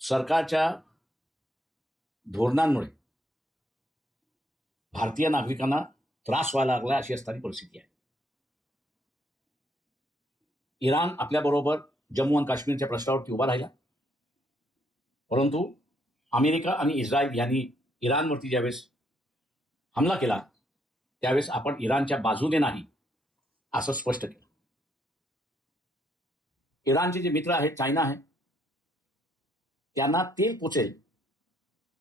सरकारच्या धोरणांमुळे भारतीय नागरिकांना त्रास व्हायला लागला अशी असणारी परिस्थिती आहे. इराण आपल्याबरोबर जम्मू आणि काश्मीरच्या प्रश्नावरती उभा राहिला, परंतु अमेरिका आणि इस्रायल यांनी इराणवरती ज्यावेळेस हमला केला त्यावेळेस आपण इराणच्या बाजूने नाही असं स्पष्ट केलं. इराणचे जे मित्र आहेत, चायना आहे, त्यांना तेल पोचेल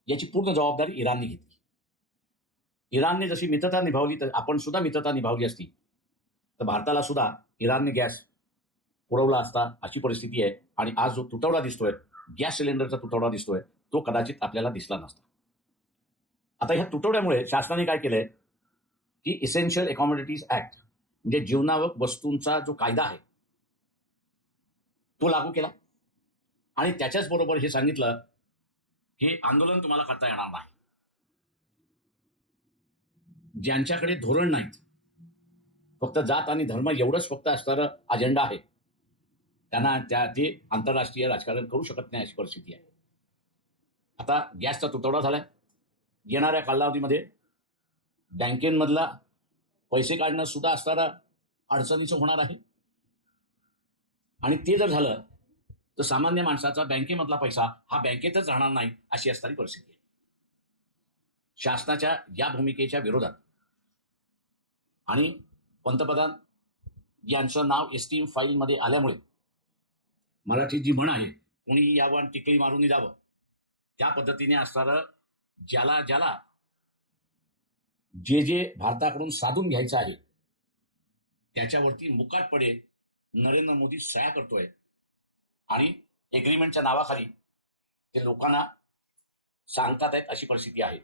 याची पूर्ण जबाबदारी इराणने घेतली. इराणने जशी मित्रता निभावली तर आपण सुद्धा मित्रता निभावली असती तर भारताला सुद्धा इराणने गॅस पुरवला असता अशी परिस्थिती आहे. आणि आज जो तुटवडा दिसतोय, गॅस सिलेंडरचा तुटवडा दिसतोय, तो कदाचित आपल्याला दिसला नसता. आता ह्या तुटवड्यामुळे शासनाने काय केलंय की इसेन्शियल कमोडिटीज ऍक्ट म्हणजे जीवनावश्यक वस्तूंचा जो कायदा आहे तो लागू केला. आणि त्याच्याच बरोबर हे सांगितलं हे आंदोलन तुम्हाला करता येणार नाही. ज्यांच्याकडे धोरण नाहीत, फक्त जात आणि धर्म एवढंच फक्त असणारं अजेंडा आहे, त्यांना ते आंतरराष्ट्रीय राजकारण करू शकत नाही अशी परिस्थिती आहे. आता गॅसचा तुटवडा झालाय. येणाऱ्या कालावधीमध्ये बँकेमधला पैसे काढणं सुद्धा असणारा अडचणीचं होणार आहे. आणि ते जर झालं तर सामान्य माणसाचा बँकेमधला पैसा हा बँकेतच राहणार नाही अशी असणारी परिस्थिती आहे. शासनाच्या या भूमिकेच्या विरोधात आणि पंतप्रधान यांचं नाव एसटीएम फाईलमध्ये आल्यामुळे मराठी जी म्हण आहे, कोणी यावं आणि टिकली मारून जावं, त्या पद्धतीने असणारं ज्याला ज्याला जे भारताकडून साधून घ्यायचं आहे त्याच्यावरती मुकाटपणे नरेंद्र मोदी सह्या करतोय. आणि एग्रीमेंटच्या नावाखाली ते लोकांना सांगतात आहेत अशी परिस्थिती आहे.